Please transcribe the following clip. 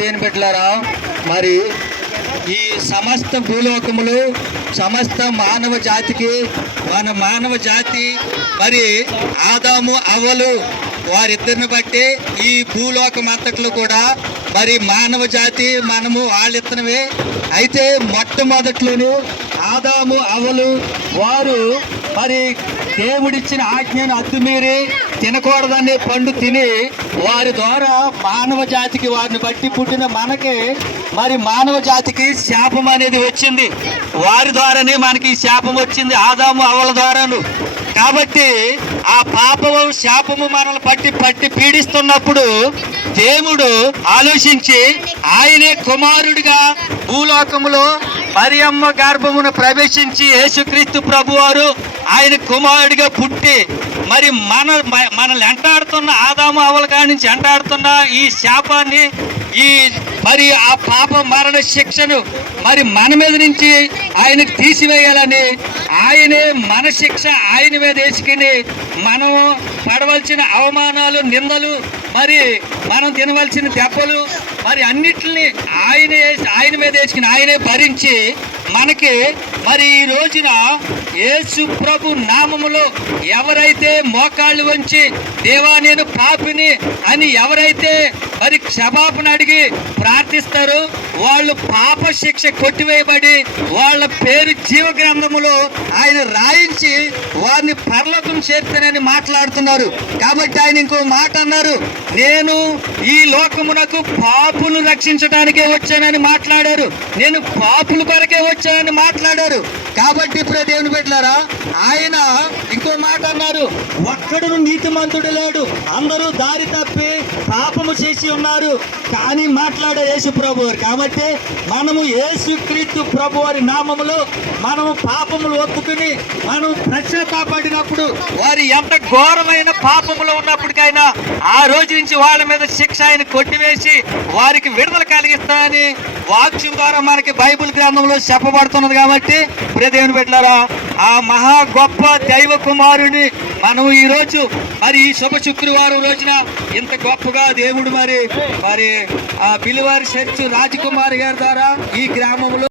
దేని పెట్టారా మరి ఈ సమస్త భూలోకములు సమస్త మానవ జాతికి మానవ జాతి మరి ఆదాము అవ్వలు వారిద్దరిని బట్టి ఈ భూలోకం అంతట్లో కూడా మరి మానవ జాతి మనము వాళ్ళిత్తనమే. అయితే మొట్టమొదట్లోనే ఆదాము అవ్వలు వారు మరి దేవుడిచ్చిన ఆజ్ఞను అద్దుమీరి తినకూడదనే పండు తిని వారి ద్వారా మానవ జాతికి వారిని బట్టి పుట్టిన మనకి మరి మానవ జాతికి శాపం అనేది వచ్చింది. వారి ద్వారానే మనకి శాపం వచ్చింది, ఆదాము అవ్వల ద్వారాను. కాబట్టి ఆ పాపము శాపము మనల్ని పట్టి పీడిస్తున్నప్పుడు దేవుడు ఆలోచించి ఆయనే కుమారుడిగా భూలోకములో మరియమ్మ గర్భమును ప్రవేశించి యేసుక్రీస్తు ప్రభువారు ఆయన కుమారుడిగా పుట్టి మరి మనల్ని వెంటాడుతున్న ఆదాము అవ్వల కాడి నుంచి వెంటాడుతున్న ఈ శాపాన్ని ఈ మరి ఆ పాప మరణ శిక్షను మరి మన మీద నుంచి ఆయనకు తీసివేయాలని ఆయనే మన శిక్ష ఆయన మీద వేసుకుని మనము పడవలసిన అవమానాలు నిందలు మరి మనం తినవలసిన దెబ్బలు మరి అన్నిటిని ఆయన మీద వేసుకుని ఆయనే భరించి మనకి మరి ఈ రోజున యేసు ప్రభు నామములో ఎవరైతే మోకాళ్ళు వంచి దేవా నేను పాపిని అని ఎవరైతే మరి క్షమాపణ అడిగి ప్రార్థిస్తారో వాళ్ళు పాప శిక్ష కొట్టివేయబడి వాళ్ళ పేరు జీవ గ్రంథములో ఆయన రాయించి వారిని పరలోకం చేర్తానని మాట్లాడుతున్నారు. కాబట్టి ఆయన ఇంకో మాట అన్నారు, నేను ఈ లోకమునకు పాపులు రక్షించడానికే వచ్చానని మాట్లాడారు, నేను పాపుల కొరకే వచ్చానని మాట్లాడారు. కాబట్టి ఇప్పుడు దేవుని పెట్టారా ఆయన ఇంకో మాట అన్నారు, ఒక్కడును నీతిమంతుడు లేడు, అందరూ దారి తప్పి పాపము చేసి ఉన్నారు కానీ మాట్లాడే యేసు ప్రభు వారు. కాబట్టి మనము యేసుక్రీస్తు ప్రభు వారి నామములో మనము పాపములు ఒప్పుకుని మనం పశ్చాత్తాపడినప్పుడు వారి ఎంత ఘోరమైన పాపములో ఉన్నప్పటికైనా ఆ రోజు నుంచి వాళ్ళ మీద శిక్ష ఆయన కొట్టివేసి వారికి విడుదల కలిగిస్తానని వాక్యం ద్వారా మనకి బైబిల్ గ్రంథంలో చెప్పబడుతున్నది. కాబట్టి దేవుని బిడ్డలారా ఆ మహా గొప్ప దైవ కుమారుని మనం ఈరోజు మరి ఈ శుభ శుక్రవారం రోజున ఇంత గొప్పగా దేవుడు మరి ఆ బిలివారి చర్చ్ రాజకుమారి గారి ద్వారా ఈ గ్రామంలో